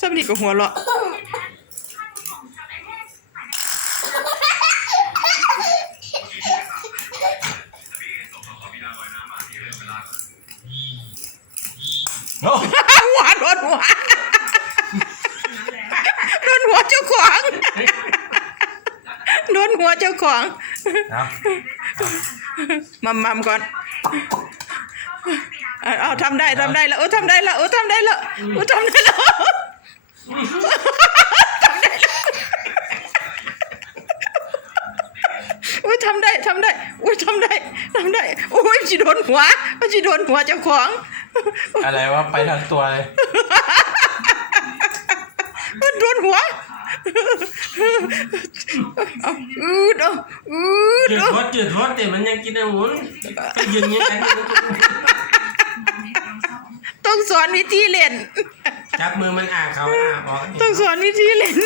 สำนีก็หัวเราะโอ้หัวโดนหัวโดนหัวเจ้าของโดนหัวเจ้าของเอามัมมัมก่อนเอาทำได้ทำได้แล้วโอ้ทำได้แล้วโอ้ทำได้แล้วโอ้ทำได้แล้ว อ้ยทำได้ทำได้โอ้ยทำได้ทำได้โอ้ยจีโดนหัวมันจีโดนหัวเจ้าของอะไรวะไปทั้งตัวเลยมันโดนหัวเอาอืดเอาอืดจืดเอาทอดจืดทอดแต่มันยังกินได้หมุนไปยืนอย่างนี้ต้องสอนวิธีเล่น จับมือมันอ่าเขาอ่าบอกต้องสอนวิธีเล่น